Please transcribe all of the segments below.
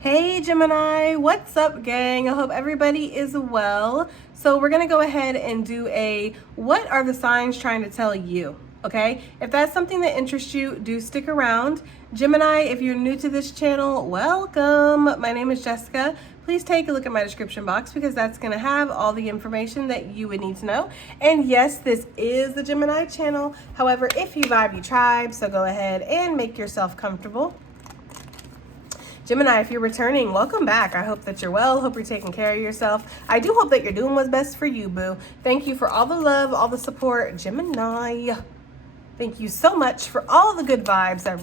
Hey Gemini, what's up gang? I hope everybody is well. So we're gonna go ahead and do a what are the signs trying to tell you? Okay, if that's something that interests you, do stick around. Gemini, if you're new to this channel, welcome. My name is Jessica. Please take a look at my description box because that's gonna have all the information that you would need to know. And yes, this is the Gemini channel. However, if you vibe, you tribe, so go ahead and make yourself comfortable. Gemini, if you're returning, welcome back. I hope that you're well. Hope you're taking care of yourself. I do hope that you're doing what's best for you, boo. Thank you for all the love, all the support. Gemini, thank you so much for all the good vibes. It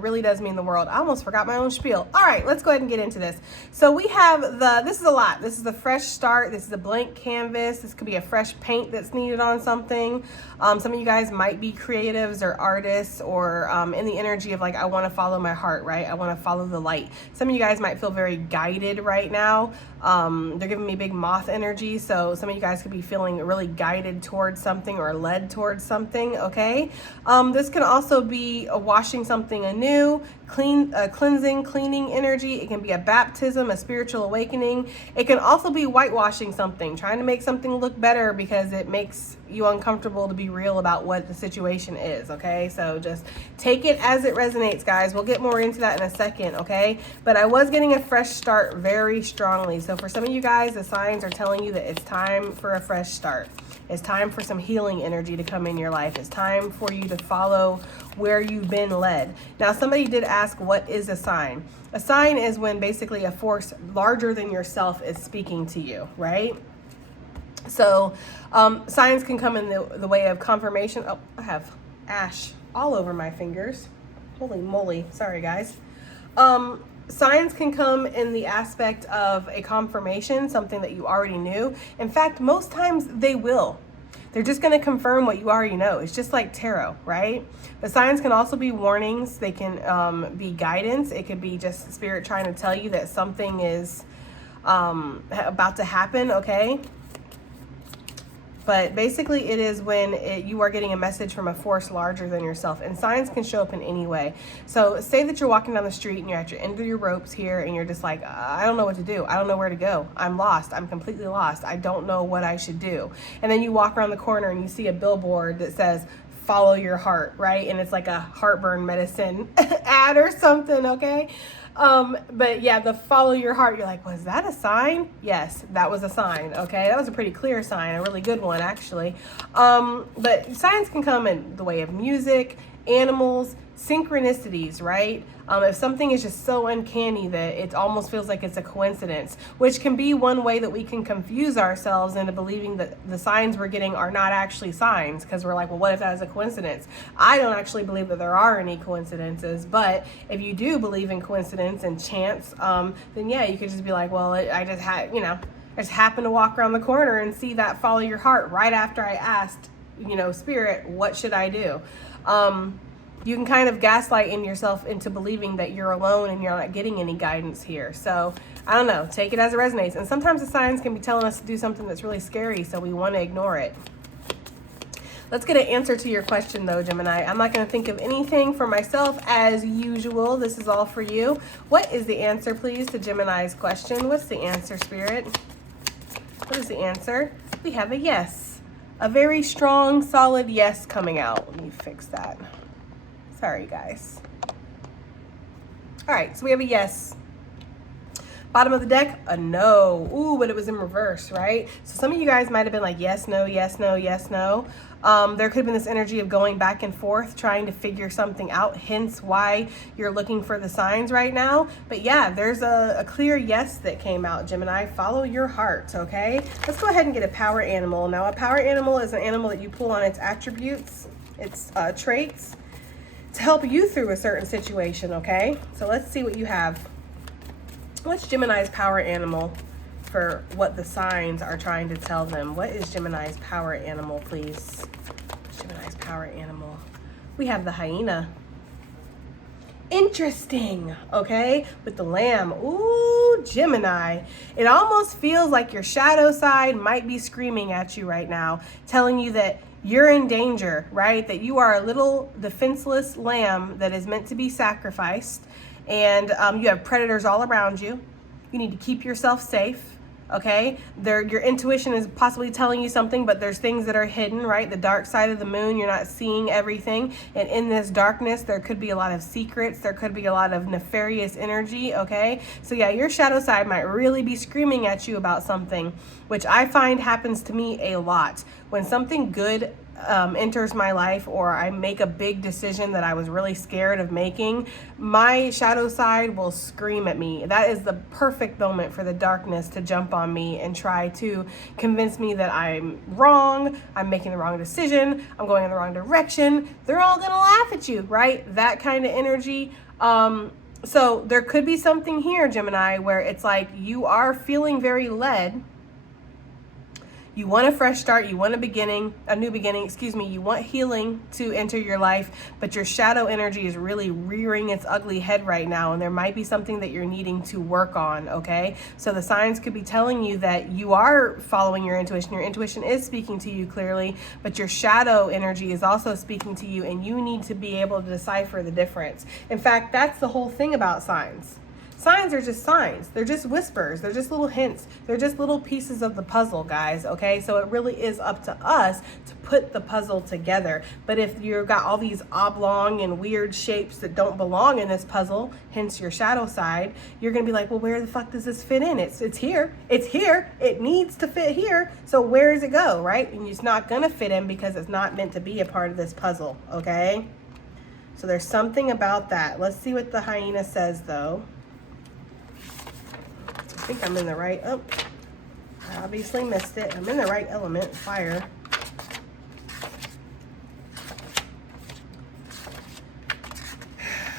really does mean the world. I almost forgot my own spiel. All right, let's go ahead and get into this. So we have this is a lot. This is a fresh start. This is a blank canvas. This could be a fresh paint that's needed on something. Some of you guys might be creatives or artists or in the energy of like, I want to follow my heart, right? I want to follow the light. Some of you guys might feel very guided right now. They're giving me big moth energy. So some of you guys could be feeling really guided towards something or led towards something, okay? This can also be a washing something anew, cleansing, cleaning energy. It can be a baptism, a spiritual awakening. It can also be whitewashing something, trying to make something look better because it makes you uncomfortable to be real about what the situation is, okay? So just take it as it resonates, guys. We'll get more into that in a second, okay? But I was getting a fresh start very strongly. So for some of you guys, the signs are telling you that it's time for a fresh start. It's time for some healing energy to come in your life. It's time for you to follow where you've been led. Now, somebody did ask, what is a sign? A sign is when basically a force larger than yourself is speaking to you, right? So signs can come in the way of confirmation. Oh, I have ash all over my fingers. Holy moly. Sorry, guys. Signs can come in the aspect of a confirmation, something that you already knew. In fact, most times they will. They're just going to confirm what you already know. It's just like tarot, right? But signs can also be warnings. They can be guidance. It could be just spirit trying to tell you that something is about to happen, okay? But basically it is when you are getting a message from a force larger than yourself. And signs can show up in any way. So say that you're walking down the street and you're at your end of your ropes here and you're just like, I don't know what to do. I don't know where to go. I'm lost. I'm completely lost. I don't know what I should do. And then you walk around the corner and you see a billboard that says, follow your heart, right? And it's like a heartburn medicine ad or something, okay? But yeah, the follow your heart, you're like, was that a sign? Yes, that was a sign, okay? That was a pretty clear sign, a really good one, actually. But signs can come in the way of music, animals, synchronicities, right? If something is just so uncanny that it almost feels like it's a coincidence, which can be one way that we can confuse ourselves into believing that the signs we're getting are not actually signs, because we're like, well, what if that is a coincidence? I don't actually believe that there are any coincidences, but if you do believe in coincidence and chance, then yeah, you could just be like, well, I just had, I just happened to walk around the corner and see that follow your heart right after I asked, spirit, what should I do? You can kind of gaslight in yourself into believing that you're alone and you're not getting any guidance here. So I don't know, take it as it resonates. And sometimes the signs can be telling us to do something that's really scary, so we want to ignore it. Let's get an answer to your question though, Gemini. I'm not going to think of anything for myself as usual. This is all for you. What is the answer, please, to Gemini's question? What's the answer, Spirit? What is the answer? We have a yes. A very strong, solid yes coming out. Let me fix that. Sorry, guys. All right, so we have a yes. Bottom of the deck, a no. Ooh, but it was in reverse, right? So some of you guys might have been like, yes, no, yes, no, yes, no. There could have been this energy of going back and forth, trying to figure something out, hence why you're looking for the signs right now. But yeah, there's a clear yes that came out, Gemini. Follow your heart, okay? Let's go ahead and get a power animal. Now, a power animal is an animal that you pull on its attributes, its traits, to help you through a certain situation, okay? So let's see what you have. What's Gemini's power animal for what the signs are trying to tell them? What is Gemini's power animal, please? Gemini's power animal. We have the hyena. Interesting, okay? With the lamb. Ooh, Gemini. It almost feels like your shadow side might be screaming at you right now, telling you that you're in danger, right? That you are a little defenseless lamb that is meant to be sacrificed. and you have predators all around you. You need to keep yourself safe. Okay, your intuition is possibly telling you something, but there's things that are hidden, right? The dark side of the moon, you're not seeing everything. And in this darkness, there could be a lot of secrets. There could be a lot of nefarious energy, okay? So yeah, your shadow side might really be screaming at you about something, which I find happens to me a lot. When something good enters my life, or I make a big decision that I was really scared of making, my shadow side will scream at me. That is the perfect moment for the darkness to jump on me and try to convince me that I'm wrong, I'm making the wrong decision, I'm going in the wrong direction. They're all gonna laugh at you, right? That kind of energy. So there could be something here, Gemini, where it's like you are feeling very led. You want a fresh start, you want a new beginning, you want healing to enter your life, but your shadow energy is really rearing its ugly head right now, and there might be something that you're needing to work on, okay? So the signs could be telling you that you are following your intuition. Your intuition is speaking to you clearly, but your shadow energy is also speaking to you, and you need to be able to decipher the difference. In fact, that's the whole thing about signs. Signs are just signs. They're just whispers. They're just little hints. They're just little pieces of the puzzle, guys, okay? So it really is up to us to put the puzzle together. But if you've got all these oblong and weird shapes that don't belong in this puzzle, hence your shadow side, you're going to be like, well, where the fuck does this fit in? It's here. It's here. It needs to fit here. So where does it go, right? And it's not going to fit in because it's not meant to be a part of this puzzle, okay? So there's something about that. Let's see what the hyena says, though. I think I'm in the right, I obviously missed it. I'm in the right element, fire.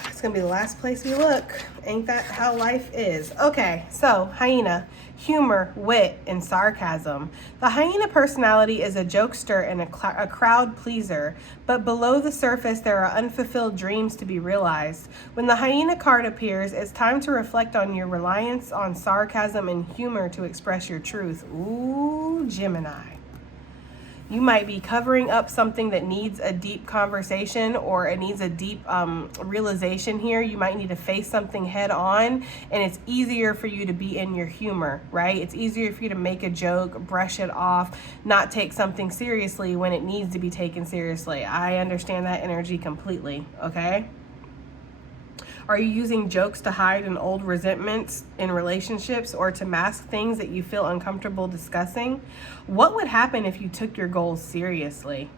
It's gonna be the last place we look. Ain't that how life is? Okay, so hyena, humor, wit, and sarcasm. The hyena personality is a jokester and a crowd pleaser, but below the surface there are unfulfilled dreams to be realized. When the hyena card appears, it's time to reflect on your reliance on sarcasm and humor to express your truth. Ooh, Gemini. You might be covering up something that needs a deep conversation, or it needs a deep realization here. You might need to face something head on, and it's easier for you to be in your humor, right? It's easier for you to make a joke, brush it off, not take something seriously when it needs to be taken seriously. I understand that energy completely, okay? Are you using jokes to hide an old resentments in relationships, or to mask things that you feel uncomfortable discussing? What would happen if you took your goals seriously?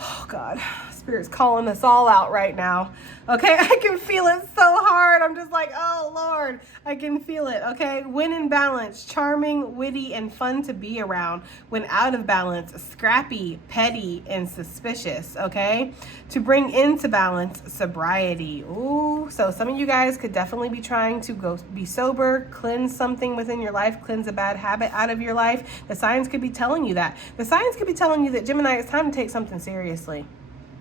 Oh God, Spirit's calling us all out right now. Okay, I can feel it so hard. I'm just like, oh Lord, I can feel it. Okay, when in balance, charming, witty, and fun to be around. When out of balance, scrappy, petty, and suspicious. Okay, to bring into balance, sobriety. Ooh, so some of you guys could definitely be trying to go be sober, cleanse something within your life, cleanse a bad habit out of your life. The signs could be telling you that. The signs could be telling you that, Gemini, it's time to take something seriously.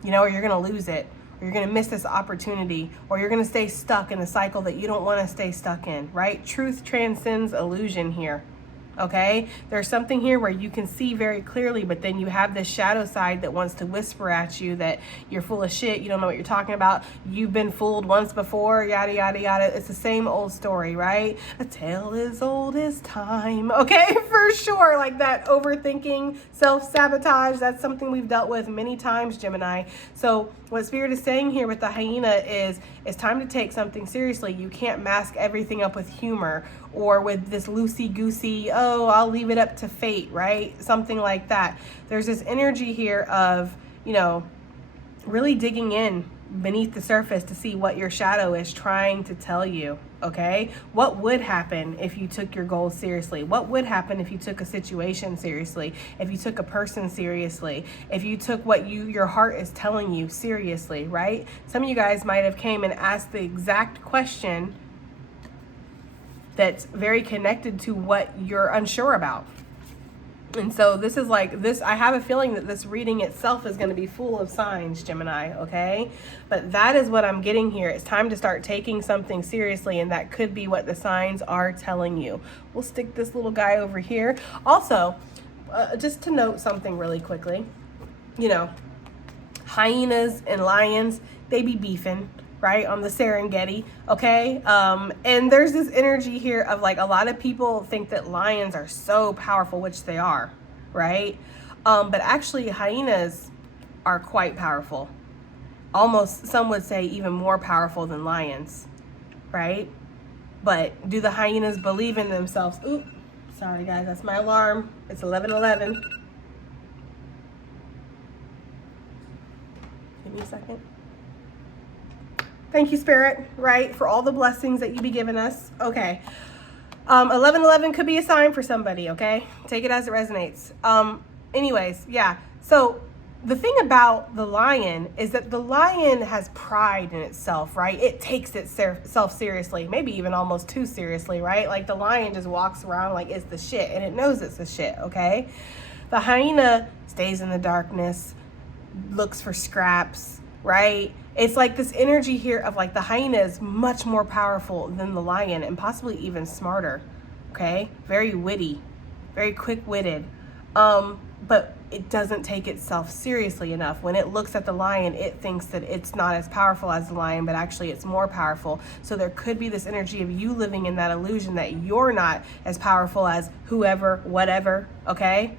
You know, or you're going to lose it, or you're going to miss this opportunity, or you're going to stay stuck in a cycle that you don't want to stay stuck in, right? Truth transcends illusion here. Okay, there's something here where you can see very clearly, but then you have this shadow side that wants to whisper at you that you're full of shit, you don't know what you're talking about, you've been fooled once before, yada yada yada. It's the same old story, right? A tale as old as time. Okay, for sure. Like that overthinking, self-sabotage, that's something we've dealt with many times, Gemini. So what Spirit is saying here with the hyena is it's time to take something seriously. You can't mask everything up with humor, or with this loosey-goosey, oh, I'll leave it up to fate, right? Something like that. There's this energy here of, you know, really digging in beneath the surface to see what your shadow is trying to tell you, okay? What would happen if you took your goals seriously? What would happen if you took a situation seriously? If you took a person seriously? If you took what your heart is telling you seriously, right? Some of you guys might have came and asked the exact question that's very connected to what you're unsure about. And so this is like this, I have a feeling that this reading itself is going to be full of signs, Gemini, okay? But that is what I'm getting here. It's time to start taking something seriously, and that could be what the signs are telling you. We'll stick this little guy over here. Also, just to note something really quickly, you know, hyenas and lions, they be beefing. right, on the Serengeti, okay? And there's this energy here of like a lot of people think that lions are so powerful, which they are, right? But actually hyenas are quite powerful. Almost, some would say, even more powerful than lions, right? But do the hyenas believe in themselves? Oop, sorry guys, that's my alarm. It's 11:11. Give me a second. Thank you, Spirit, right, for all the blessings that you be giving us. Okay. 11:11 could be a sign for somebody, okay? Take it as it resonates. Anyways, yeah. So the thing about the lion is that the lion has pride in itself, right? It takes itself seriously, maybe even almost too seriously, right? Like the lion just walks around like it's the shit, and it knows it's the shit, okay? The hyena stays in the darkness, looks for scraps, right? It's like this energy here of like the hyena is much more powerful than the lion and possibly even smarter, okay? Very witty, very quick-witted. But it doesn't take itself seriously enough. When it looks at the lion, it thinks that it's not as powerful as the lion, but actually it's more powerful. So there could be this energy of you living in that illusion that you're not as powerful as whoever, whatever, okay?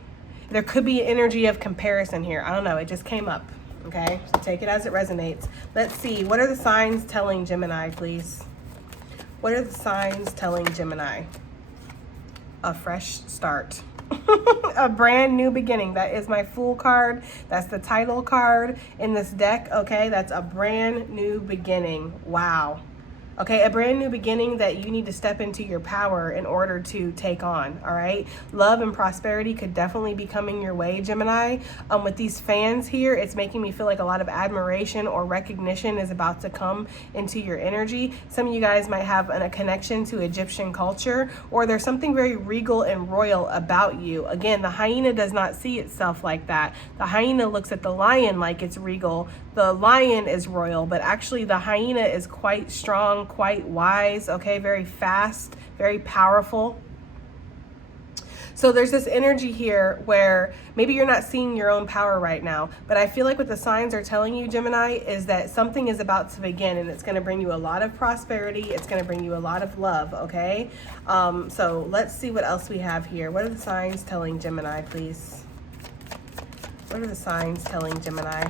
There could be an energy of comparison here. I don't know, it just came up, okay? So take it as it resonates. Let's see, what are the signs telling Gemini, please? What are the signs telling Gemini? A fresh start. A brand new beginning. That is my Fool card. That's the title card in this deck, okay? That's a brand new beginning. Wow. Okay, a brand new beginning that you need to step into your power in order to take on, all right? Love and prosperity could definitely be coming your way, Gemini. With these fans here, it's making me feel like a lot of admiration or recognition is about to come into your energy. Some of you guys might have a connection to Egyptian culture, or there's something very regal and royal about you. Again, the hyena does not see itself like that. The hyena looks at the lion like it's regal. The lion is royal, but actually the hyena is quite strong, quite wise, okay, very fast, very powerful. So there's this energy here where maybe you're not seeing your own power right now, but I feel like what the signs are telling you, Gemini, is that something is about to begin, and it's going to bring you a lot of prosperity. It's going to bring you a lot of love, okay? So let's see what else we have here. What are the signs telling Gemini, please? What are the signs telling Gemini?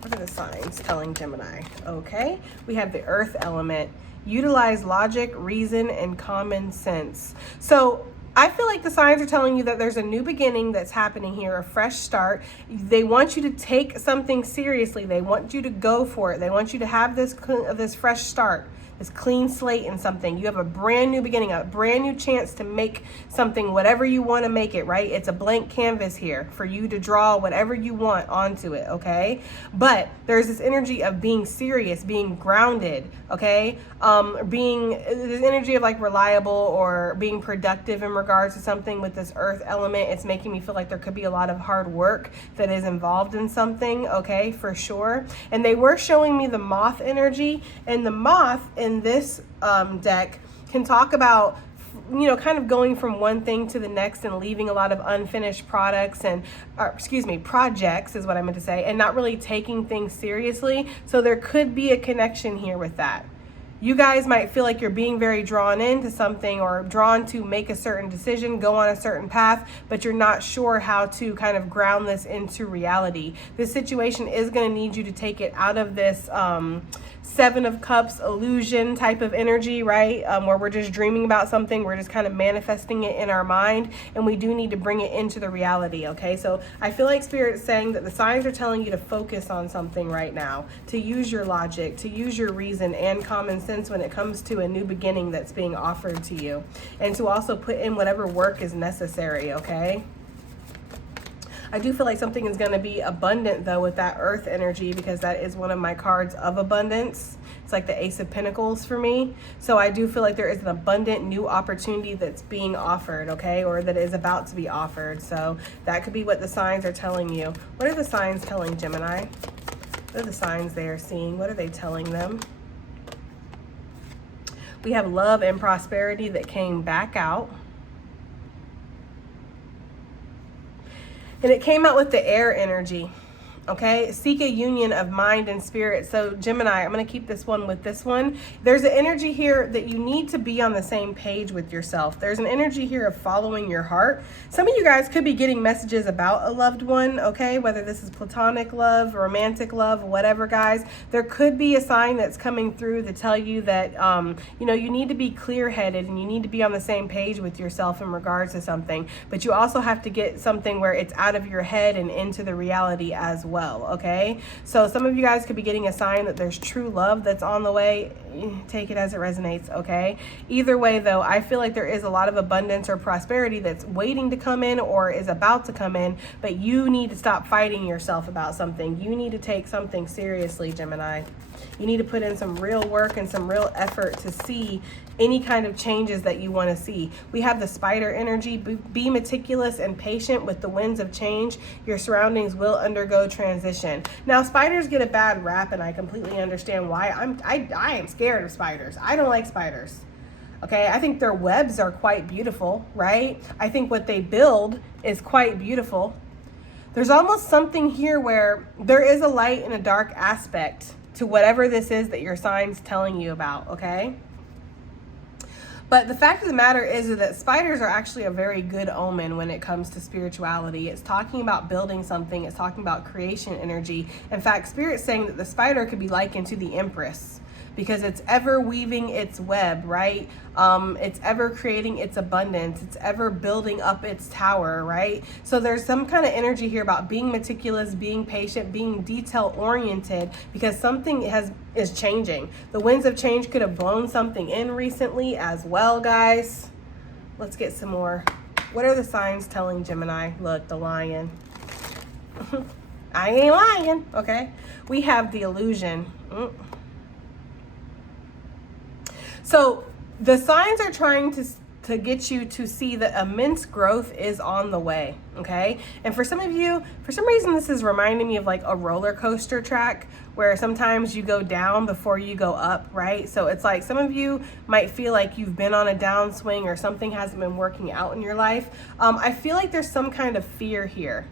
What are the signs telling Gemini? Okay, we have the earth element. Utilize logic, reason, and common sense. So I feel like the signs are telling you that there's a new beginning that's happening here, a fresh start. They want you to take something seriously. They want you to go for it. They want you to have this fresh start, this clean slate in something. You have a brand new beginning, a brand new chance to make something, whatever you want to make it, right? It's a blank canvas here for you to draw whatever you want onto it, okay? But there's this energy of being serious, being grounded, okay? This energy of like reliable or being productive in regards to something with this earth element. It's making me feel like there could be a lot of hard work that is involved in something, okay, for sure. And they were showing me the moth energy, and the moth in this deck can talk about, you know, kind of going from one thing to the next and leaving a lot of unfinished projects is what I meant to say, and not really taking things seriously. So there could be a connection here with that. You guys might feel like you're being very drawn into something or drawn to make a certain decision, go on a certain path, but you're not sure how to kind of ground this into reality. This situation is going to need you to take it out of this Seven of Cups illusion type of energy, right? Where we're just dreaming about something, we're just kind of manifesting it in our mind, and we do need to bring it into the reality, okay? So I feel like Spirit is saying that the signs are telling you to focus on something right now, to use your logic, to use your reason and common sense when it comes to a new beginning that's being offered to you, and to also put in whatever work is necessary, okay? I do feel like something is going to be abundant, though, with that earth energy, because that is one of my cards of abundance. It's like the Ace of Pentacles for me. So I do feel like there is an abundant new opportunity that's being offered, okay, or that is about to be offered. So that could be what the signs are telling you. What are the signs telling Gemini? What are the signs they are seeing? What are they telling them? We have love and prosperity that came back out. And it came out with the air energy. Okay, seek a union of mind and spirit. So Gemini, I'm going to keep this one with this one. There's an energy here that you need to be on the same page with yourself. There's an energy here of following your heart. Some of you guys could be getting messages about a loved one, okay? Whether this is platonic love, romantic love, whatever, guys. There could be a sign that's coming through to tell you that, you know, you need to be clear-headed and you need to be on the same page with yourself in regards to something. But you also have to get something where it's out of your head and into the reality as well, okay? So some of you guys could be getting a sign that there's true love that's on the way. Take it as it resonates, okay? Either way, though, I feel like there is a lot of abundance or prosperity that's waiting to come in or is about to come in, but you need to stop fighting yourself about something. You need to take something seriously, Gemini. You need to put in some real work and some real effort to see any kind of changes that you want to see. We have the spider energy. Be meticulous and patient with the winds of change. Your surroundings will undergo transition. Now, spiders get a bad rap, and I completely understand why. I am scared of spiders. I don't like spiders. Okay, I think their webs are quite beautiful, right? I think what they build is quite beautiful. There's almost something here where there is a light and a dark aspect to whatever this is that your sign's telling you about, okay? But the fact of the matter is that spiders are actually a very good omen when it comes to spirituality. It's talking about building something. It's talking about creation energy. In fact, Spirit's saying that the spider could be likened to the Empress because it's ever weaving its web, right? It's ever creating its abundance. It's ever building up its tower, right? So there's some kind of energy here about being meticulous, being patient, being detail oriented, because something is changing. The winds of change could have blown something in recently as well, guys. Let's get some more. What are the signs telling Gemini? Look, the lion. I ain't lying, okay? We have the illusion. So the signs are trying to get you to see that immense growth is on the way, okay? And for some of you, for some reason, this is reminding me of like a roller coaster track where sometimes you go down before you go up, right? So it's like some of you might feel like you've been on a downswing or something hasn't been working out in your life. I feel like there's some kind of fear here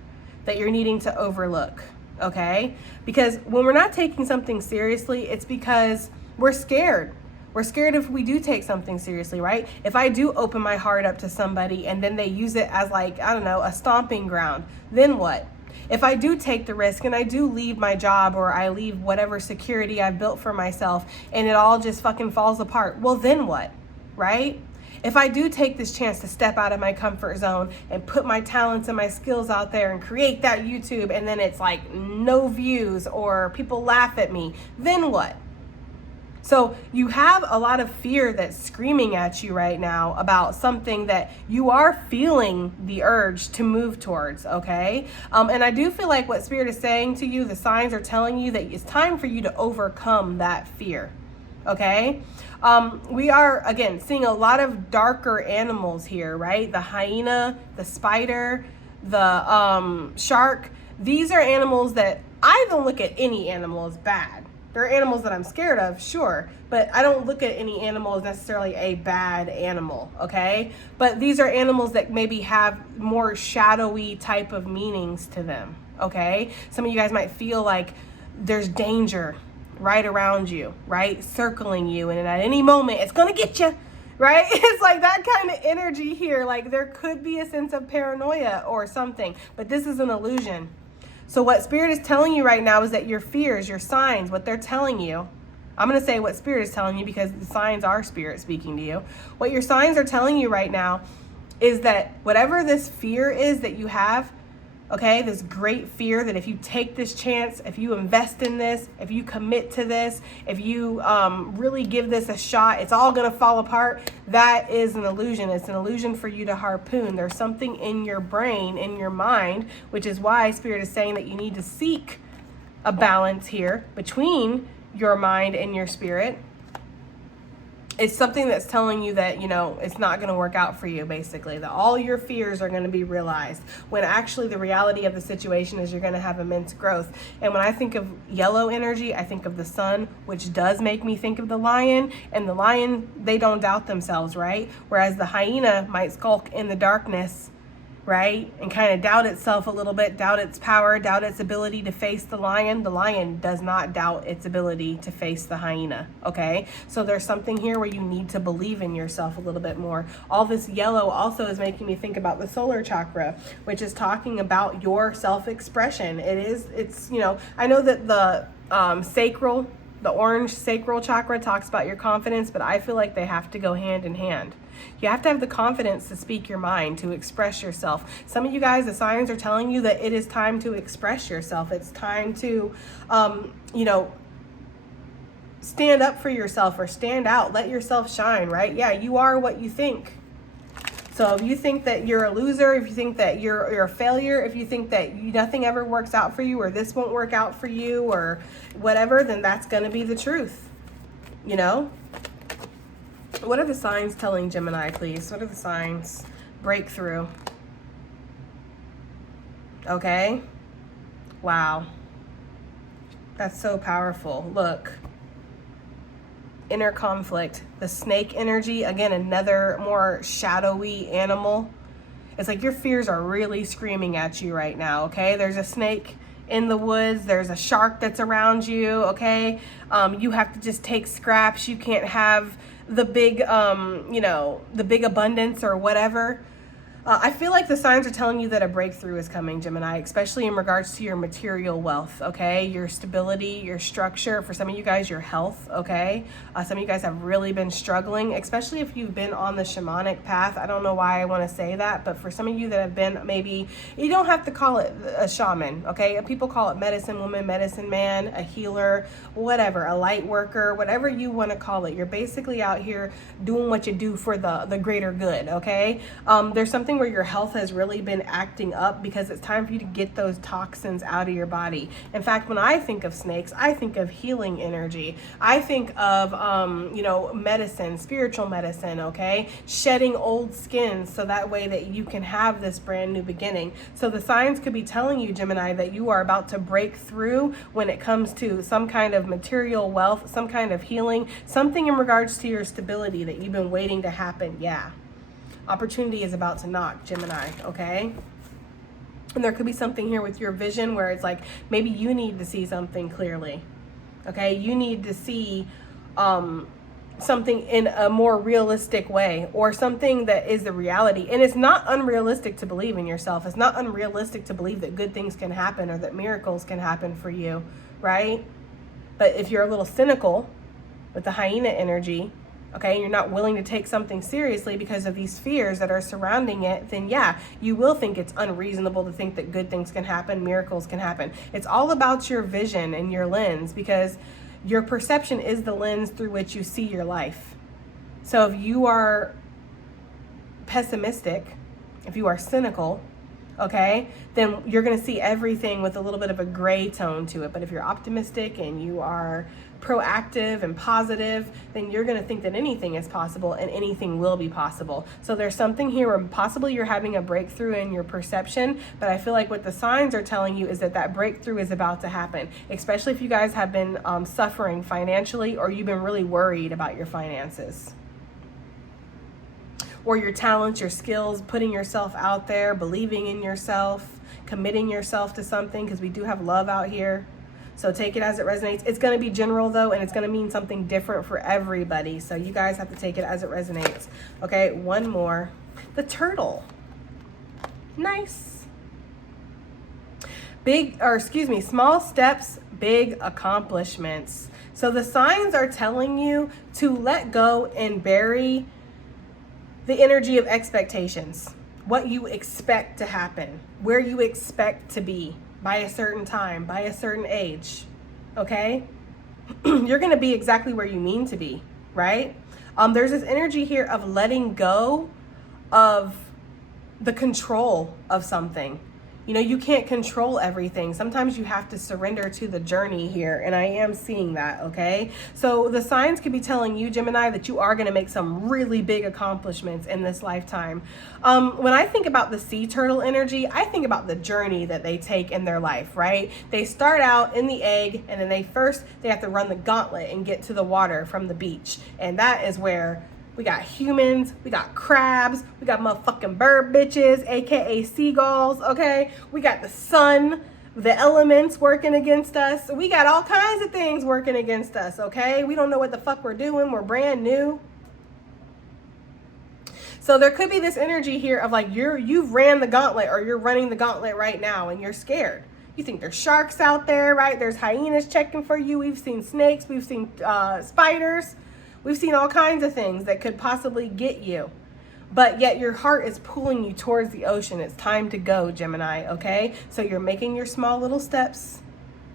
that you're needing to overlook, okay? Because when we're not taking something seriously, it's because we're scared. We're scared if we do take something seriously, right? If I do open my heart up to somebody and then they use it as like, I don't know, a stomping ground, then what? If I do take the risk and I do leave my job or I leave whatever security I've built for myself and it all just fucking falls apart, well, then what, right? If I do take this chance to step out of my comfort zone and put my talents and my skills out there and create that YouTube and then it's like no views or people laugh at me, then what? So you have a lot of fear that's screaming at you right now about something that you are feeling the urge to move towards, okay? And I do feel like what Spirit is saying to you, the signs are telling you that it's time for you to overcome that fear, okay? We are, again, seeing a lot of darker animals here, right? The hyena, the spider, the shark. These are animals that I don't look at any animal as bad. There are animals that I'm scared of, sure, but I don't look at any animal as necessarily a bad animal, okay? But these are animals that maybe have more shadowy type of meanings to them, okay? Some of you guys might feel like there's danger right around you, right? Circling you, and at any moment, it's gonna get you, right? It's like that kind of energy here. Like there could be a sense of paranoia or something, but this is an illusion. So what Spirit is telling you right now is that your fears, your signs, what they're telling you, I'm going to say what Spirit is telling you because the signs are Spirit speaking to you. What your signs are telling you right now is that whatever this fear is that you have, okay, this great fear that if you take this chance, if you invest in this, if you commit to this, if you really give this a shot, it's all going to fall apart. That is an illusion. It's an illusion for you to harpoon. There's something in your brain, in your mind, which is why Spirit is saying that you need to seek a balance here between your mind and your spirit. It's something that's telling you that, you know, it's not going to work out for you, basically, that all your fears are going to be realized, when actually the reality of the situation is you're going to have immense growth. And when I think of yellow energy, I think of the sun, which does make me think of the lion. And the lion, they don't doubt themselves, right? Whereas the hyena might skulk in the darkness, right? And kind of doubt itself a little bit, doubt its power, doubt its ability to face the lion does not doubt its ability to face the hyena, okay? So there's something here where you need to believe in yourself a little bit more. All this yellow also is making me think about the solar chakra, which is talking about your self-expression. It's, you know, I know that the the orange sacral chakra talks about your confidence, but I feel like they have to go hand in hand. You have to have the confidence to speak your mind, to express yourself. Some of you guys, the signs are telling you that it is time to express yourself. It's time to, you know, stand up for yourself or stand out. Let yourself shine, right? Yeah, you are what you think. So if you think that you're a loser, if you think that you're a failure, if you think that nothing ever works out for you, or this won't work out for you, or whatever, then that's going to be the truth, you know? What are the signs telling Gemini, please? What are the signs? Breakthrough. Okay. Wow. That's so powerful. Look. Inner conflict. The snake energy. Again, another more shadowy animal. It's like your fears are really screaming at you right now, okay? There's a snake in the woods. There's a shark that's around you, okay? You have to just take scraps. You can't have the big, you know, the big abundance or whatever. I feel like the signs are telling you that a breakthrough is coming, Gemini, especially in regards to your material wealth, okay? Your stability, your structure. For some of you guys, your health, okay? Some of you guys have really been struggling, especially if you've been on the shamanic path. I don't know why I want to say that, but for some of you that have been, maybe, you don't have to call it a shaman, okay? People call it medicine woman, medicine man, a healer, whatever, a light worker, whatever you want to call it. You're basically out here doing what you do for the greater good, okay? There's something where your health has really been acting up because it's time for you to get those toxins out of your body. In fact, when I think of snakes, I think of healing energy. I think of, you know, medicine, spiritual medicine, okay? Shedding old skins so that way that you can have this brand new beginning. So the signs could be telling you, Gemini, that you are about to break through when it comes to some kind of material wealth, some kind of healing, something in regards to your stability that you've been waiting to happen. Yeah. Opportunity is about to knock, Gemini, okay? And there could be something here with your vision where it's like maybe you need to see something clearly, okay? You need to see something in a more realistic way, or something that is the reality. And it's not unrealistic to believe in yourself. It's not unrealistic to believe that good things can happen or that miracles can happen for you, right? But if you're a little cynical with the hyena energy, okay, and you're not willing to take something seriously because of these fears that are surrounding it, then yeah, you will think it's unreasonable to think that good things can happen, miracles can happen. It's all about your vision and your lens, because your perception is the lens through which you see your life. So if you are pessimistic, if you are cynical, okay, then you're going to see everything with a little bit of a gray tone to it. But if you're optimistic and you are proactive and positive, then you're going to think that anything is possible and anything will be possible. So there's something here where possibly you're having a breakthrough in your perception, but I feel like what the signs are telling you is that that breakthrough is about to happen, especially if you guys have been suffering financially, or you've been really worried about your finances, or your talents, your skills, putting yourself out there, believing in yourself, committing yourself to something, because we do have love out here. So take it as it resonates. It's going to be general though, and it's going to mean something different for everybody. So you guys have to take it as it resonates. Okay, one more. The turtle. Nice. Small steps, big accomplishments. So the signs are telling you to let go and bury the energy of expectations. What you expect to happen, where you expect to be by a certain time, by a certain age, okay? You're gonna be exactly where you mean to be, right? There's this energy here of letting go of the control of something. You know, you can't control everything. Sometimes you have to surrender to the journey here, and I am seeing that, okay? So the signs could be telling you, Gemini, that you are going to make some really big accomplishments in this lifetime. When I think about the sea turtle energy, I think about the journey that they take in their life, right? They start out in the egg, and then they have to run the gauntlet and get to the water from the beach. And that is where We got humans, we got crabs, we got motherfucking bird bitches, aka seagulls, okay? We got the sun, the elements working against us. We got all kinds of things working against us, okay? We don't know what the fuck we're doing. We're brand new. So there could be this energy here of like you've ran the gauntlet, or you're running the gauntlet right now and you're scared. You think there's sharks out there, right? There's hyenas checking for you. We've seen snakes, we've seen spiders. We've seen all kinds of things that could possibly get you. But yet your heart is pulling you towards the ocean. It's time to go, Gemini, okay? So you're making your small little steps.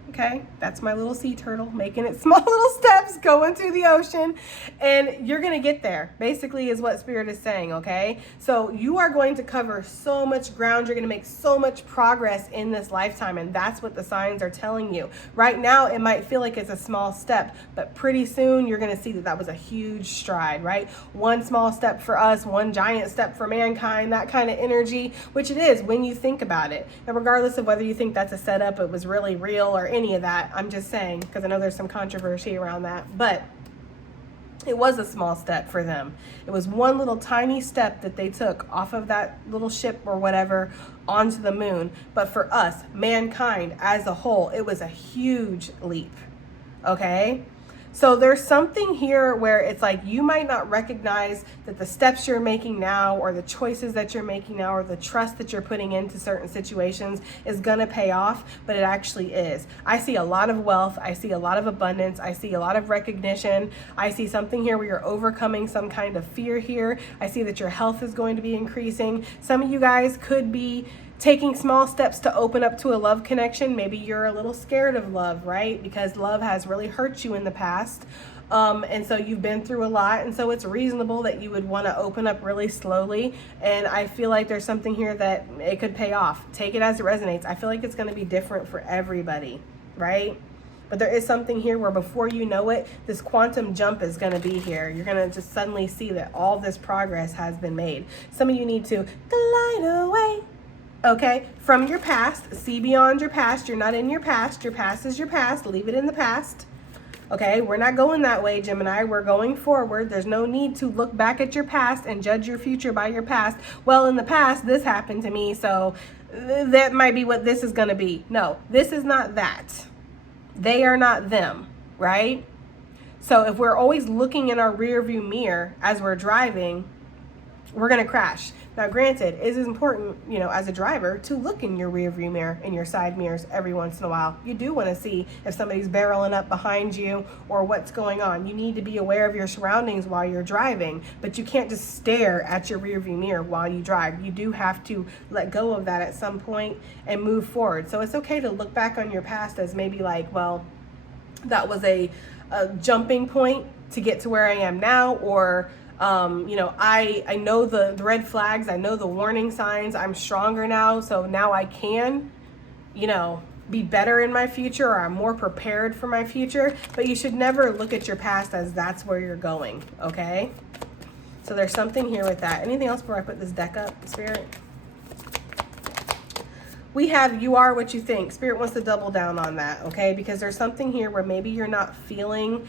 Okay, that's my little sea turtle making its small little steps going to the ocean, and you're gonna get there, basically, is what Spirit is saying, okay? So you are going to cover so much ground, you're gonna make so much progress in this lifetime, and that's what the signs are telling you. Right now, it might feel like it's a small step, but pretty soon you're gonna see that that was a huge stride, right? One small step for us, one giant step for mankind, that kind of energy, which it is when you think about it. And regardless of whether you think that's a setup, it was really real, or any of that, I'm just saying, because I know there's some controversy around that, but it was a small step for them. It was one little tiny step that they took off of that little ship or whatever onto the moon. But for us, mankind as a whole, it was a huge leap. Okay? So there's something here where it's like you might not recognize that the steps you're making now, or the choices that you're making now, or the trust that you're putting into certain situations is going to pay off, but it actually is. I see a lot of wealth. I see a lot of abundance. I see a lot of recognition. I see something here where you're overcoming some kind of fear here. I see that your health is going to be increasing. Some of you guys could be taking small steps to open up to a love connection. Maybe you're a little scared of love, right? Because love has really hurt you in the past. And so you've been through a lot. And so it's reasonable that you would want to open up really slowly. And I feel like there's something here that it could pay off. Take it as it resonates. I feel like it's going to be different for everybody, right? But there is something here where before you know it, this quantum jump is going to be here. You're going to just suddenly see that all this progress has been made. Some of you need to glide away. Okay, from your past, see beyond your past. You're not in your past. Your past is your past. Leave it in the past. Okay, we're not going that way, Gemini. We're going forward. There's no need to look back at your past and judge your future by your past. Well, in the past, this happened to me, so that might be what this is going to be. No, this is not that. They are not them, right? So if we're always looking in our rear view mirror as we're driving, we're going to crash. Now, granted, it is important, you know, as a driver to look in your rear view mirror and your side mirrors every once in a while. You do want to see if somebody's barreling up behind you or what's going on. You need to be aware of your surroundings while you're driving, but you can't just stare at your rear view mirror while you drive. You do have to let go of that at some point and move forward. So it's okay to look back on your past as maybe like, well, that was a jumping point to get to where I am now, or you know, I know the red flags, I know the warning signs, I'm stronger now, so now I can, you know, be better in my future, or I'm more prepared for my future. But you should never look at your past as that's where you're going, okay? So there's something here with that. Anything else before I put this deck up, Spirit? We have you are what you think. Spirit wants to double down on that, okay? Because there's something here where maybe you're not feeling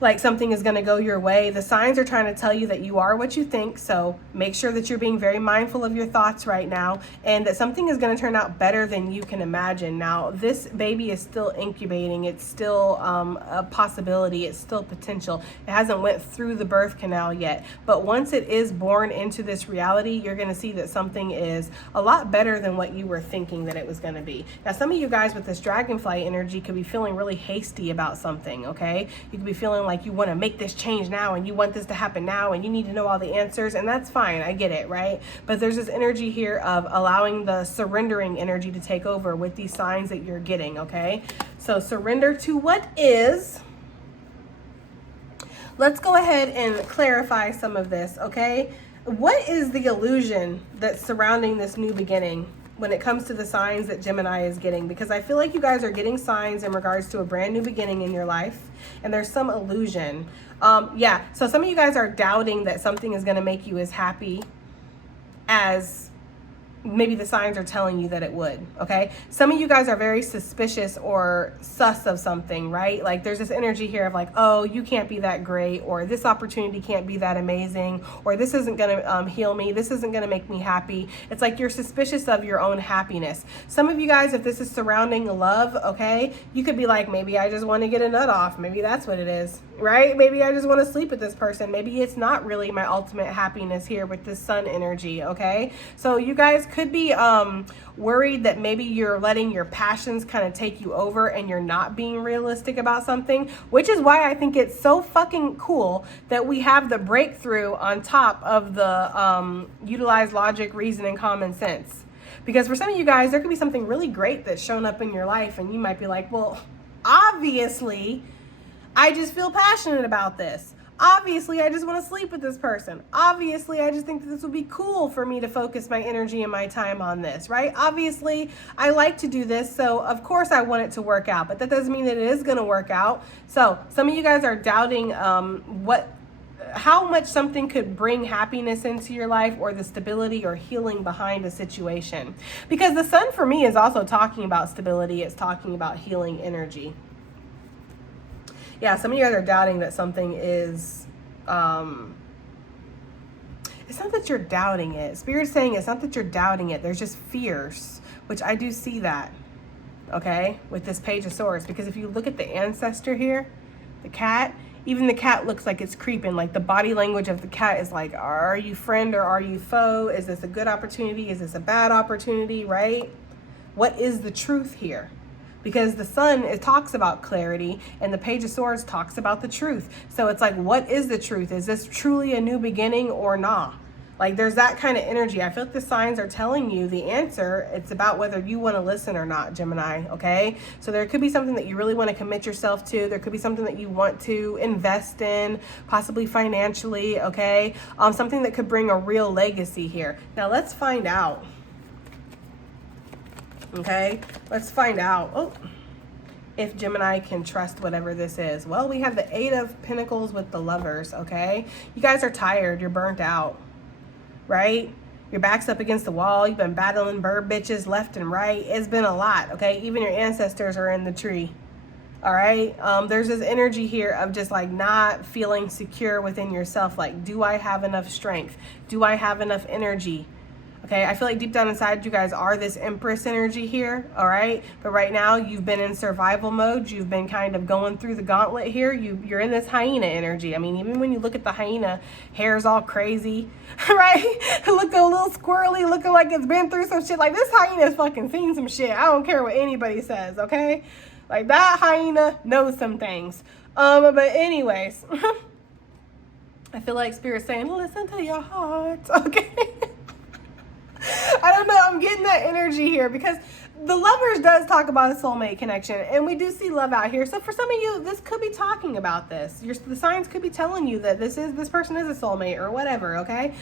like something is going to go your way. The signs are trying to tell you that you are what you think. So make sure that you're being very mindful of your thoughts right now, and that something is going to turn out better than you can imagine. Now, this baby is still incubating. It's still a possibility. It's still potential. It hasn't went through the birth canal yet. But once it is born into this reality, you're going to see that something is a lot better than what you were thinking that it was going to be. Now, some of you guys with this dragonfly energy could be feeling really hasty about something, okay? You could be feeling like you want to make this change now, and you want this to happen now, and you need to know all the answers, and that's fine. I get it, right? But there's this energy here of allowing the surrendering energy to take over with these signs that you're getting, okay? So surrender to what is. Let's go ahead and clarify some of this, okay? What is the illusion that's surrounding this new beginning when it comes to the signs that Gemini is getting? Because I feel like you guys are getting signs in regards to a brand new beginning in your life, and there's some illusion. Yeah, so some of you guys are doubting that something is going to make you as happy as maybe the signs are telling you that it would, okay? Some of you guys are very suspicious or sus of something, right? Like there's this energy here of like, oh, you can't be that great, or this opportunity can't be that amazing, or this isn't gonna heal me, this isn't gonna make me happy. It's like you're suspicious of your own happiness. Some of you guys, if this is surrounding love, okay, you could be like, maybe I just wanna get a nut off. Maybe that's what it is, right? Maybe I just wanna sleep with this person. Maybe it's not really my ultimate happiness here with this sun energy, okay? So you guys could be worried that maybe you're letting your passions kind of take you over and you're not being realistic about something, which is why I think it's so fucking cool that we have the breakthrough on top of the utilize logic, reason, and common sense. Because for some of you guys, there could be something really great that's shown up in your life and you might be like, well, obviously, I just feel passionate about this. Obviously, I just want to sleep with this person. Obviously, I just think that this would be cool for me to focus my energy and my time on this, right? Obviously, I like to do this, so of course I want it to work out, but that doesn't mean that it is going to work out. So some of you guys are doubting how much something could bring happiness into your life or the stability or healing behind a situation. Because the sun for me is also talking about stability. It's talking about healing energy. Yeah, some of you guys are doubting that something is, it's not that you're doubting it. Spirit's saying it's not that you're doubting it. There's just fears, which I do see that, okay, with this Page of Swords. Because if you look at the ancestor here, the cat, even the cat looks like it's creeping. Like the body language of the cat is like, are you friend or are you foe? Is this a good opportunity? Is this a bad opportunity, right? What is the truth here? Because the sun, it talks about clarity and the Page of Swords talks about the truth. So it's like, what is the truth? Is this truly a new beginning or not? Like there's that kind of energy. I feel like the signs are telling you the answer. It's about whether you want to listen or not, Gemini, okay? So there could be something that you really want to commit yourself to. There could be something that you want to invest in, possibly financially, okay? Something that could bring a real legacy here. Now let's find out. Okay, let's find out if Gemini can trust whatever this is. Well, we have the Eight of Pentacles with the Lovers, okay? You guys are tired. You're burnt out, right? Your back's up against the wall. You've been battling bird bitches left and right. It's been a lot, okay? Even your ancestors are in the tree, all right? There's this energy here of just like not feeling secure within yourself. Like, do I have enough strength? Do I have enough energy? Okay, I feel like deep down inside, you guys are this Empress energy here, all right? But right now, you've been in survival mode. You've been kind of going through the gauntlet here. You're in this hyena energy. I mean, even when you look at the hyena, hair's all crazy, right? Looking a little squirrely, looking like it's been through some shit. Like, this hyena's fucking seen some shit. I don't care what anybody says, okay? Like, that hyena knows some things. But anyways, I feel like Spirit's saying, listen to your heart, okay? I don't know, I'm getting that energy here because the Lovers does talk about a soulmate connection and we do see love out here. So for some of you, this could be talking about this. The signs could be telling you that this person is a soulmate or whatever, okay?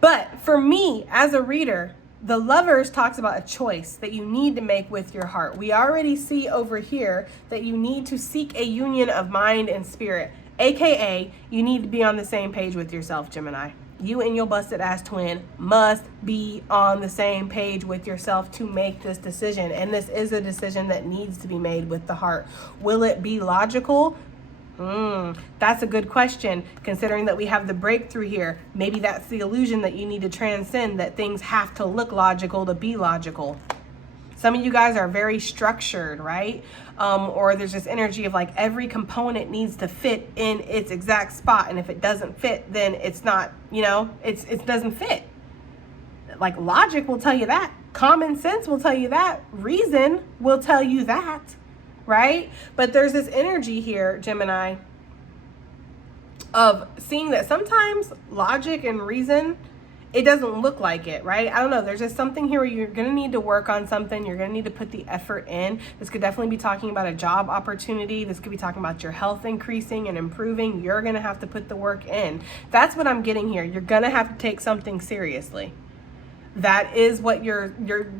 But for me, as a reader, the Lovers talks about a choice that you need to make with your heart. We already see over here that you need to seek a union of mind and spirit, aka you need to be on the same page with yourself, Gemini. You and your busted ass twin must be on the same page with yourself to make this decision. And this is a decision that needs to be made with the heart. Will it be logical? That's a good question, considering that we have the breakthrough here. Maybe that's the illusion that you need to transcend, that things have to look logical to be logical. Some of you guys are very structured, right? Or there's this energy of like every component needs to fit in its exact spot. And if it doesn't fit, then it's not, it doesn't fit. Like logic will tell you that. Common sense will tell you that. Reason will tell you that, right? But there's this energy here, Gemini, of seeing that sometimes logic and reason, it doesn't look like it, right? I don't know. There's just something here where you're going to need to work on something. You're going to need to put the effort in. This could definitely be talking about a job opportunity. This could be talking about your health increasing and improving. You're going to have to put the work in. That's what I'm getting here. You're going to have to take something seriously. That is what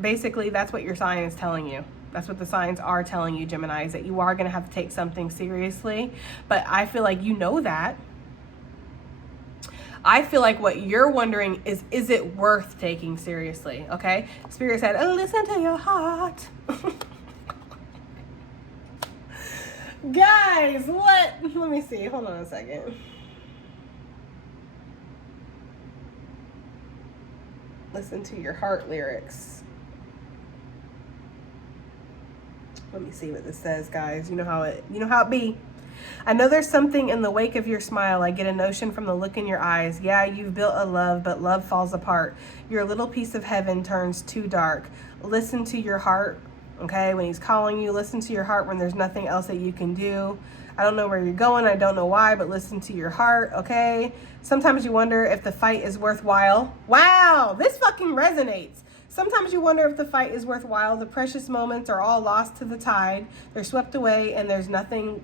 basically, that's what your sign is telling you. That's what the signs are telling you, Gemini, is that you are going to have to take something seriously. But I feel like you know that. I feel like what you're wondering is it worth taking seriously? Okay. Spirit said, oh, listen to your heart. Guys, what? Let me see. Hold on a second. Listen to your heart lyrics. Let me see what this says, guys. You know how it be. I know there's something in the wake of your smile. I get a notion from the look in your eyes. Yeah, you've built a love, but love falls apart. Your little piece of heaven turns too dark. Listen to your heart, okay? When he's calling you, listen to your heart when there's nothing else that you can do. I don't know where you're going. I don't know why, but listen to your heart, okay? Sometimes you wonder if the fight is worthwhile. Wow, this fucking resonates. Sometimes you wonder if the fight is worthwhile. The precious moments are all lost to the tide. They're swept away and there's nothing.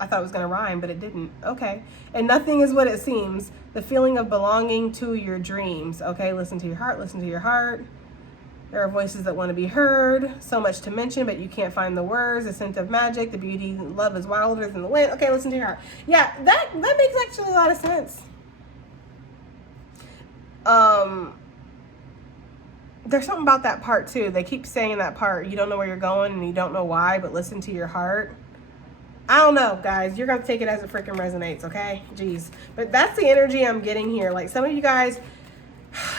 I thought it was going to rhyme, but it didn't. Okay. And nothing is what it seems. The feeling of belonging to your dreams. Okay. Listen to your heart. Listen to your heart. There are voices that want to be heard. So much to mention, but you can't find the words. The scent of magic. The beauty. Love is wilder than the wind. Okay. Listen to your heart. Yeah. That makes actually a lot of sense. There's something about that part too. They keep saying that part. You don't know where you're going and you don't know why, but listen to your heart. I don't know, guys. You're going to take it as it freaking resonates, okay? Jeez. But that's the energy I'm getting here. Like, some of you guys,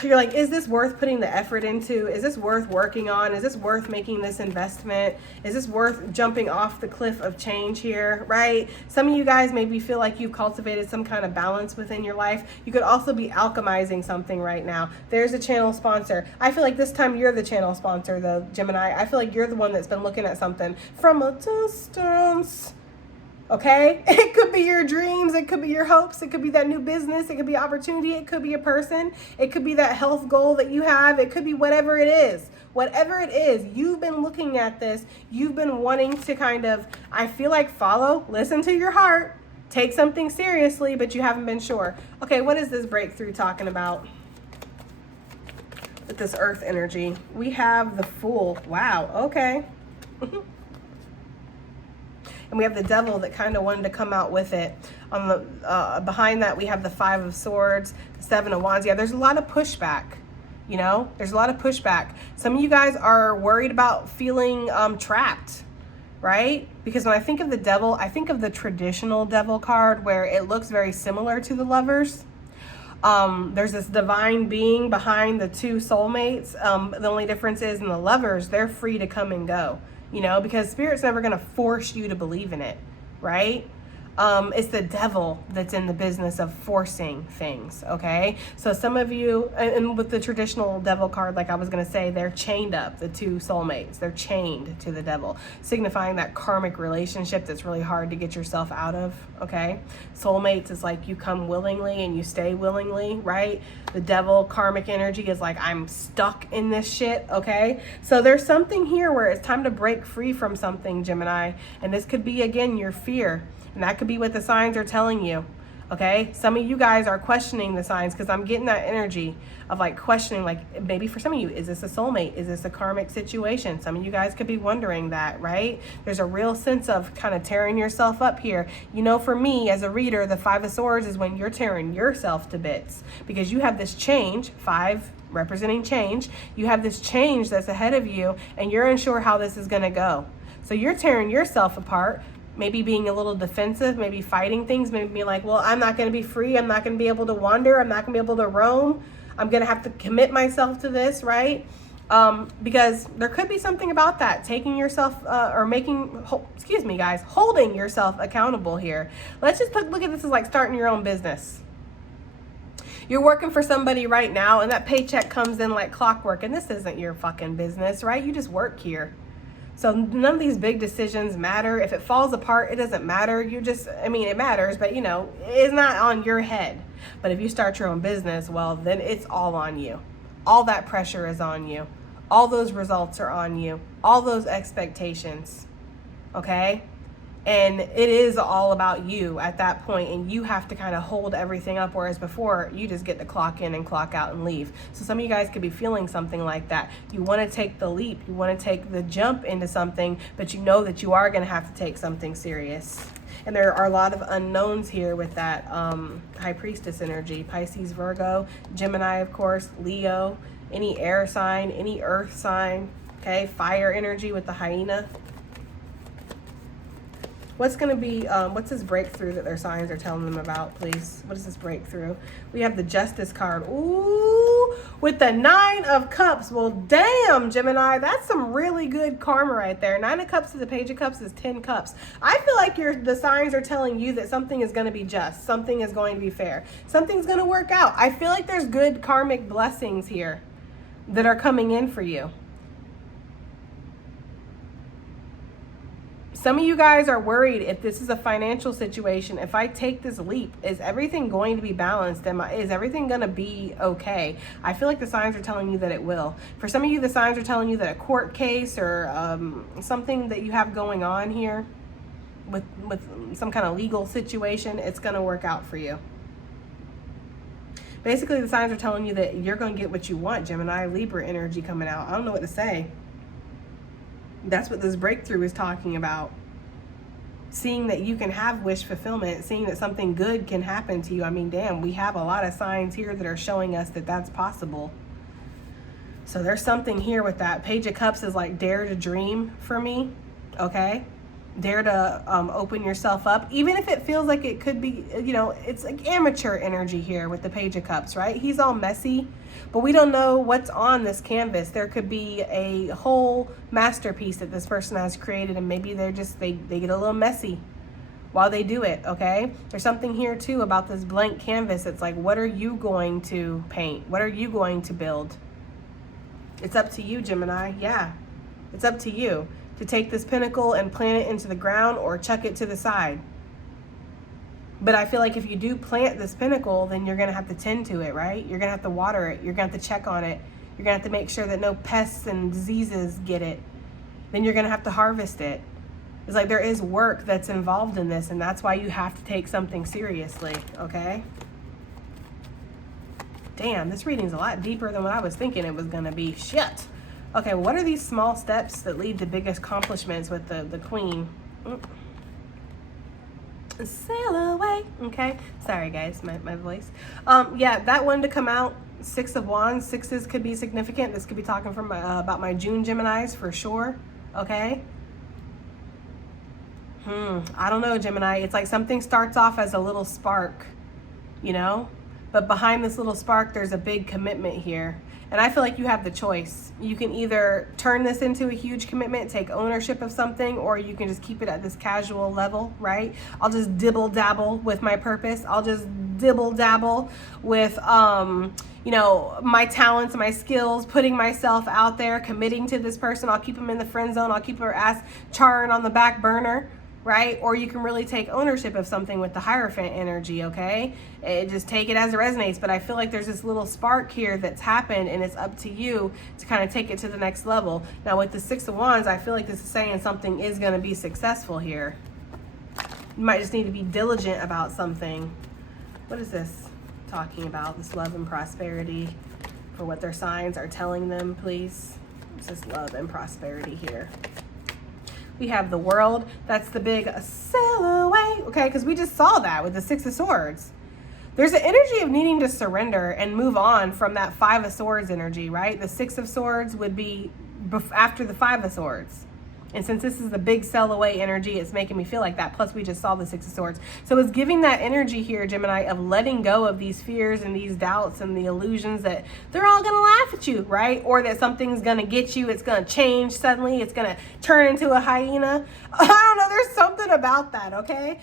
you're like, is this worth putting the effort into? Is this worth working on? Is this worth making this investment? Is this worth jumping off the cliff of change here, right? Some of you guys maybe feel like you've cultivated some kind of balance within your life. You could also be alchemizing something right now. There's a channel sponsor. I feel like this time you're the channel sponsor, though, Gemini. I feel like you're the one that's been looking at something from a distance. Okay, it could be your dreams, it could be your hopes, it could be that new business, it could be opportunity, it could be a person, it could be that health goal that you have, it could be whatever it is. Whatever it is, you've been looking at this, you've been wanting to kind of, I feel like, follow, listen to your heart, take something seriously, but you haven't been sure. Okay, what is this breakthrough talking about with this earth energy? We have the Fool. Wow, okay. And we have the Devil that kind of wanted to come out with it. On the behind that, we have the Five of Swords, the Seven of Wands. Yeah, there's a lot of pushback. You know, there's a lot of pushback. Some of you guys are worried about feeling trapped, right? Because when I think of the Devil, I think of the traditional Devil card where it looks very similar to the Lovers. There's this divine being behind the two soulmates. The only difference is in the Lovers, they're free to come and go. You know, because Spirit's never going to force you to believe in it, right? It's the Devil that's in the business of forcing things, okay? So some of you, and with the traditional Devil card, like I was going to say, they're chained up, the two soulmates. They're chained to the Devil, signifying that karmic relationship that's really hard to get yourself out of, okay? Soulmates is like you come willingly and you stay willingly, right? The Devil karmic energy is like, I'm stuck in this shit, okay? So there's something here where it's time to break free from something, Gemini. And this could be, again, your fear. And that could be what the signs are telling you, okay? Some of you guys are questioning the signs because I'm getting that energy of like questioning, like maybe for some of you, is this a soulmate? Is this a karmic situation? Some of you guys could be wondering that, right? There's a real sense of kind of tearing yourself up here. You know, for me as a reader, the Five of Swords is when you're tearing yourself to bits because you have this change, five representing change. You have this change that's ahead of you and you're unsure how this is going to go. So you're tearing yourself apart. Maybe being a little defensive, maybe fighting things, maybe being like, well, I'm not going to be free. I'm not going to be able to wander. I'm not going to be able to roam. I'm going to have to commit myself to this, right? Because there could be something about that, taking yourself or making, excuse me, guys, holding yourself accountable here. Let's just look at this as like starting your own business. You're working for somebody right now and that paycheck comes in like clockwork and this isn't your fucking business, right? You just work here. So none of these big decisions matter. If it falls apart, it doesn't matter. You just, I mean, it matters, but you know, it's not on your head. But if you start your own business, well, then it's all on you. All that pressure is on you. All those results are on you. All those expectations, okay? And it is all about you at that point, and you have to kind of hold everything up, whereas before you just get to clock in and clock out and leave. So some of you guys could be feeling something like that. You want to take the leap, you want to take the jump into something, but you know that you are going to have to take something serious. And there are a lot of unknowns here with that High Priestess energy. Pisces, Virgo, Gemini, of course, Leo, any air sign, any earth sign, okay? Fire energy with the hyena. What's going to be, what's this breakthrough that their signs are telling them about, please? What is this breakthrough? We have the Justice card. Ooh, with the 9 of Cups. Well, damn, Gemini, that's some really good karma right there. 9 of Cups to the Page of Cups is 10 cups. I feel like the signs are telling you that something is going to be just. Something is going to be fair. Something's going to work out. I feel like there's good karmic blessings here that are coming in for you. Some of you guys are worried if this is a financial situation, if I take this leap, is everything going to be balanced? Is everything going to be okay? I feel like the signs are telling you that it will. For some of you, the signs are telling you that a court case or something that you have going on here with some kind of legal situation, it's going to work out for you. Basically, the signs are telling you that you're going to get what you want, Gemini. Libra energy coming out. I don't know what to say. That's what this breakthrough is talking about. Seeing that you can have wish fulfillment, seeing that something good can happen to you. I mean, damn, we have a lot of signs here that are showing us that that's possible. So there's something here with that. Page of Cups is like dare to dream for me, okay? Dare to open yourself up, even if it feels like it could be, you know, it's like amateur energy here with the Page of Cups, right? He's all messy, but we don't know what's on this canvas. There could be a whole masterpiece that this person has created, and maybe they get a little messy while they do it, okay? There's something here too about this blank canvas. It's like, what are you going to paint? What are you going to build? It's up to you, Gemini. Yeah, it's up to you to take this pinnacle and plant it into the ground or chuck it to the side. But I feel like if you do plant this pinnacle, then you're going to have to tend to it, right? You're going to have to water it. You're going to have to check on it. You're going to have to make sure that no pests and diseases get it. Then you're going to have to harvest it. It's like there is work that's involved in this, and that's why you have to take something seriously, okay? Damn, this reading's a lot deeper than what I was thinking it was going to be. Shit. Okay, what are these small steps that lead to big accomplishments with the Queen? Sail away. Okay, sorry guys, my voice. Yeah, that one to come out, 6 of Wands. Sixes could be significant. This could be talking from about my June Geminis for sure. Okay. I don't know, Gemini. It's like something starts off as a little spark, you know, but behind this little spark, there's a big commitment here. And I feel like you have the choice. You can either turn this into a huge commitment, take ownership of something, or you can just keep it at this casual level, right? I'll just dibble dabble with my purpose. I'll just dibble dabble with, you know, my talents, my skills, putting myself out there, committing to this person. I'll keep them in the friend zone. I'll keep her ass charring on the back burner, right? Or you can really take ownership of something with the Hierophant energy, okay? Just take it as it resonates. But I feel like there's this little spark here that's happened, and it's up to you to kind of take it to the next level. Now with the 6 of Wands, I feel like this is saying something is going to be successful here. You might just need to be diligent about something. What is this talking about? This love and prosperity for what their signs are telling them, please. What's this love and prosperity here? We have the World. That's the big sail away, okay? Because we just saw that with the 6 of Swords. There's an energy of needing to surrender and move on from that 5 of Swords energy, right? The 6 of Swords would be after the 5 of Swords. And since this is the big sail away energy, it's making me feel like that. Plus, we just saw the 6 of Swords. So it's giving that energy here, Gemini, of letting go of these fears and these doubts and the illusions that they're all going to laugh at you, right? Or that something's going to get you. It's going to change suddenly. It's going to turn into a hyena. I don't know. There's something about that, okay?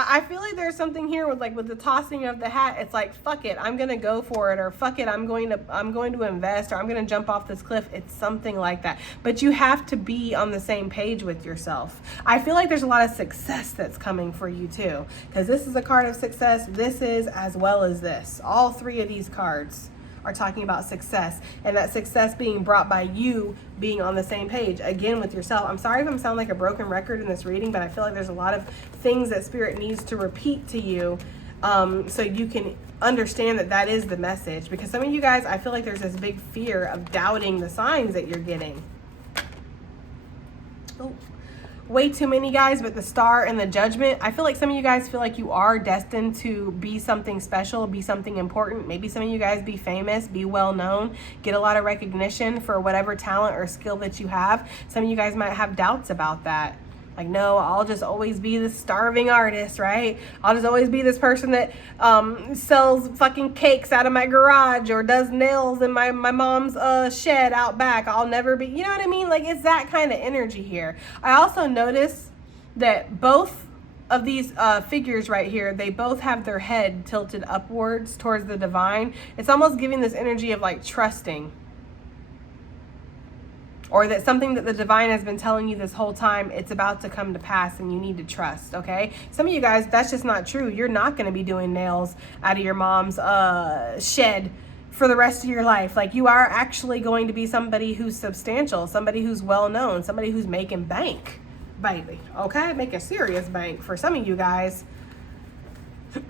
I feel like there's something here with the tossing of the hat. It's like, fuck it, I'm gonna go for it, or fuck it, I'm going to invest, or I'm gonna jump off this cliff. It's something like that. But you have to be on the same page with yourself. I feel like there's a lot of success that's coming for you too, because this is a card of success. This is, as well as this. All 3 of these cards are talking about success, and that success being brought by you being on the same page again with yourself. I'm sorry if I'm sounding like a broken record in this reading, but I feel like there's a lot of things that Spirit needs to repeat to you so you can understand that that is the message. Because some of you guys, I feel like there's this big fear of doubting the signs that you're getting. Oh, way too many guys, but the Star and the Judgment. I feel like some of you guys feel like you are destined to be something special, be something important. Maybe some of you guys be famous, be well known, get a lot of recognition for whatever talent or skill that you have. Some of you guys might have doubts about that. Like, no, I'll just always be this starving artist, right? I'll just always be this person that sells fucking cakes out of my garage or does nails in my mom's shed out back. I'll never be, you know what I mean? Like, it's that kind of energy here. I also notice that both of these figures right here, they both have their head tilted upwards towards the divine. It's almost giving this energy of like trusting. Or that something that the divine has been telling you this whole time, it's about to come to pass and you need to trust, okay? Some of you guys, that's just not true. You're not going to be doing nails out of your mom's shed for the rest of your life. Like, you are actually going to be somebody who's substantial, somebody who's well known, somebody who's making bank, baby, okay? Making serious bank for some of you guys.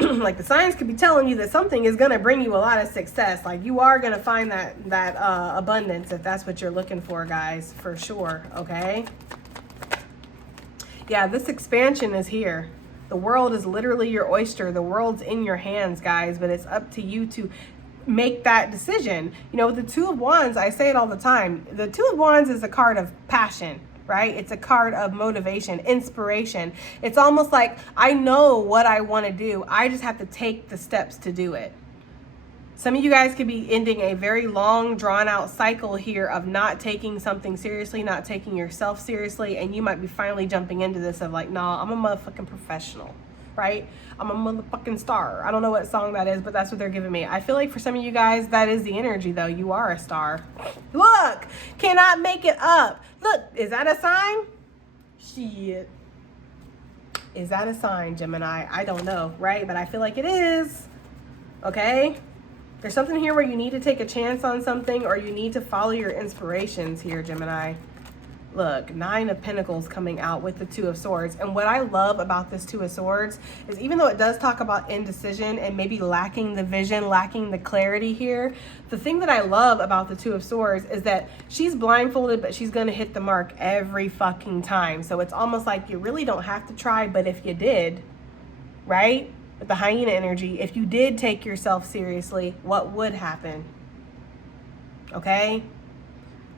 Like, the signs could be telling you that something is going to bring you a lot of success. Like, you are going to find that abundance if that's what you're looking for, guys, for sure, okay? Yeah, this expansion is here. The world is literally your oyster. The world's in your hands, guys, but it's up to you to make that decision. You know, with the Two of Wands, I say it all the time. The Two of Wands is a card of passion, right? It's a card of motivation, inspiration. It's almost like, I know what I want to do. I just have to take the steps to do it. Some of you guys could be ending a very long, drawn out cycle here of not taking something seriously, not taking yourself seriously. And you might be finally jumping into this of like, nah, I'm a motherfucking professional, right? I'm a motherfucking star. I don't know what song that is, but that's what they're giving me. I feel like for some of you guys, that is the energy though. You are a star. Look, cannot make it up. Look, is that a sign? Shit. Is that a sign, Gemini? I don't know, right? But I feel like it is. Okay? There's something here where you need to take a chance on something, or you need to follow your inspirations here, Gemini. Look, Nine of Pentacles coming out with the Two of Swords. And what I love about this Two of Swords is, even though it does talk about indecision and maybe lacking the vision, lacking the clarity here, the thing that I love about the Two of Swords is that she's blindfolded, but she's going to hit the mark every fucking time. So it's almost like you really don't have to try, but if you did, right? With the hyena energy, if you did take yourself seriously, what would happen? Okay?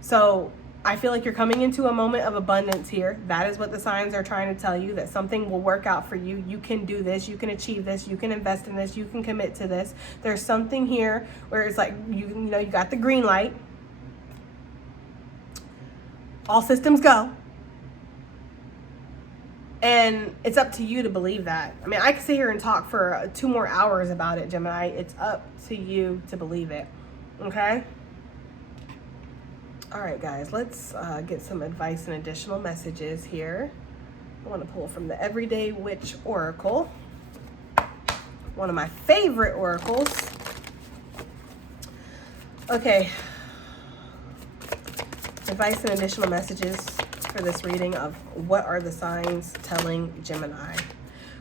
So I feel like you're coming into a moment of abundance here. That is what the signs are trying to tell you, that something will work out for you. You can do this. You can achieve this. You can invest in this. You can commit to this. There's something here where it's like, you know, you got the green light. All systems go. And it's up to you to believe that. I mean, I could sit here and talk for 2 more hours about it, Gemini. It's up to you to believe it. Okay? All right, guys, let's get some advice and additional messages here. I want to pull from the Everyday Witch Oracle, one of my favorite oracles. Okay, advice and additional messages for this reading of what are the signs telling Gemini.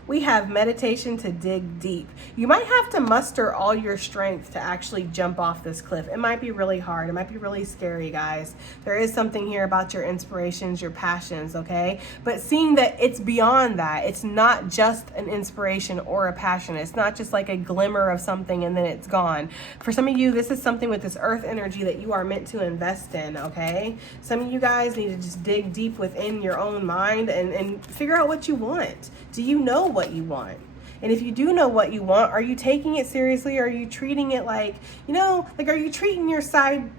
We have meditation to dig deep. You might have to muster all your strength to actually jump off this cliff. It might be really hard. It might be really scary, guys. There is something here about your inspirations, your passions, okay? But seeing that it's beyond that. It's not just an inspiration or a passion. It's not just like a glimmer of something and then it's gone. For some of you, this is something with this earth energy that you are meant to invest in, okay? Some of you guys need to just dig deep within your own mind and figure out what you want. Do you know what you want? And if you do know what you want, are you taking it seriously? Or are you treating it like, you know, like, are you treating your side,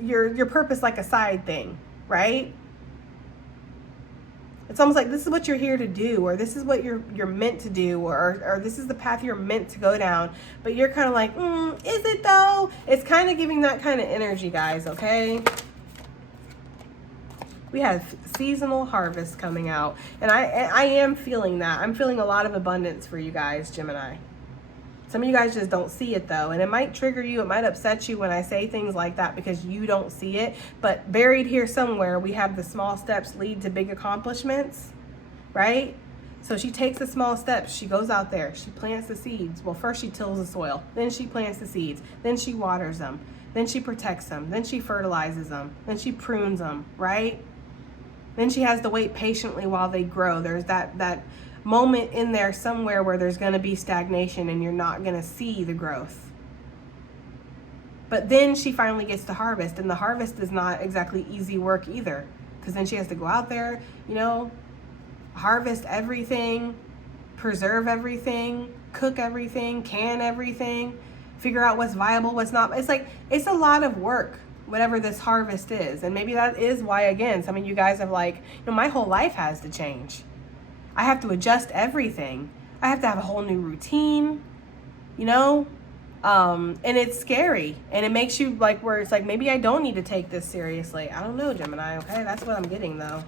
your purpose like a side thing, right? It's almost like this is what you're here to do, or this is what you're meant to do, or this is the path you're meant to go down. But you're kind of like, is it though? It's kind of giving that kind of energy, guys, okay? We have seasonal harvest coming out, and I am feeling that. I'm feeling a lot of abundance for you guys, Gemini. Some of you guys just don't see it though. And it might trigger you. It might upset you when I say things like that because you don't see it. But buried here somewhere, we have the small steps lead to big accomplishments, right? So she takes the small steps. She goes out there. She plants the seeds. Well, first she tills the soil. Then she plants the seeds. Then she waters them. Then she protects them. Then she fertilizes them. Then she prunes them, right? Then she has to wait patiently while they grow. There's that moment in there somewhere where there's going to be stagnation and you're not going to see the growth. But then she finally gets to harvest, and the harvest is not exactly easy work either, because then she has to go out there, you know, harvest everything, preserve everything, cook everything, can everything, figure out what's viable, what's not. It's like, it's a lot of work, whatever this harvest is. And maybe that is why, again, some of you guys have like, you know, my whole life has to change. I have to adjust everything. I have to have a whole new routine, you know? And it's scary. And it makes you like, where it's like, maybe I don't need to take this seriously. I don't know, Gemini, okay? That's what I'm getting though.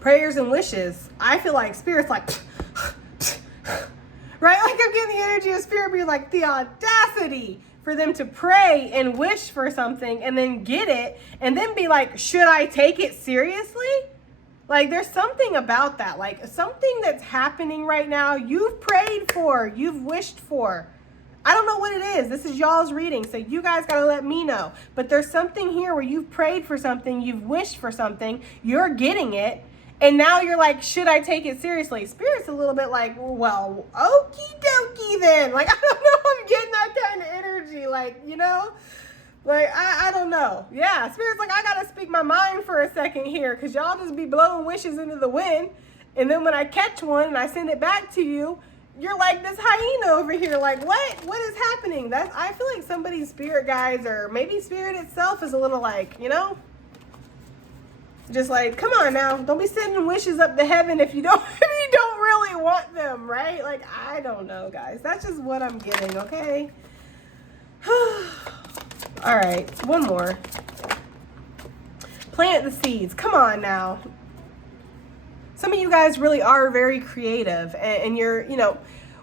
Prayers and wishes. I feel like Spirit's like, right? Like I'm getting the energy of Spirit being like, the audacity for them to pray and wish for something and then get it and then be like, should I take it seriously? Like there's something about that, like something that's happening right now. You've prayed for, you've wished for. I don't know what it is. This is y'all's reading, so you guys got to let me know. But there's something here where you've prayed for something, you've wished for something, you're getting it. And now you're like, should I take it seriously? Spirit's a little bit like, well, okie dokie then. Like, I don't know, I'm getting that kind of energy. Like, you know, like, I don't know. Yeah, Spirit's like, I got to speak my mind for a second here because y'all just be blowing wishes into the wind. And then when I catch one and I send it back to you, you're like this hyena over here. Like, what is happening? I feel like somebody's spirit guides, or maybe Spirit itself is a little like, you know, just like, come on now, don't be sending wishes up to heaven if you don't really want them, right? Like, I don't know, guys. That's just what I'm getting, okay? All right, one more. Plant the seeds. Come on now. Some of you guys really are very creative, and you're, you know,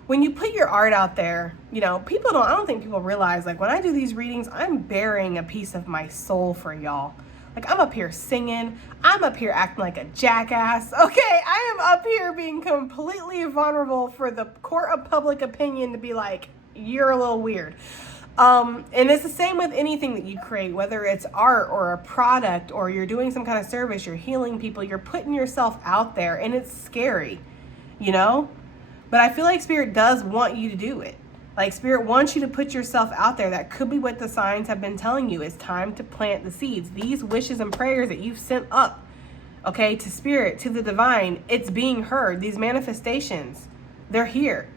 when you put your art out there, you know, I don't think people realize, like, when I do these readings, I'm bearing a piece of my soul for y'all. Like, I'm up here singing. I'm up here acting like a jackass. Okay, I am up here being completely vulnerable for the court of public opinion to be like, you're a little weird. And it's the same with anything that you create, whether it's art or a product or you're doing some kind of service, you're healing people, you're putting yourself out there, and it's scary, you know? But I feel like Spirit does want you to do it. Like, Spirit wants you to put yourself out there. That could be what the signs have been telling you. It's time to plant the seeds. These wishes and prayers that you've sent up, okay, to Spirit, to the divine, it's being heard. These manifestations, they're here.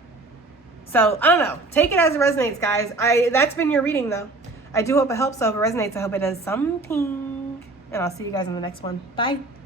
So, I don't know. Take it as it resonates, guys. That's been your reading, though. I do hope it helps. So if it resonates, I hope it does something. And I'll see you guys in the next one. Bye.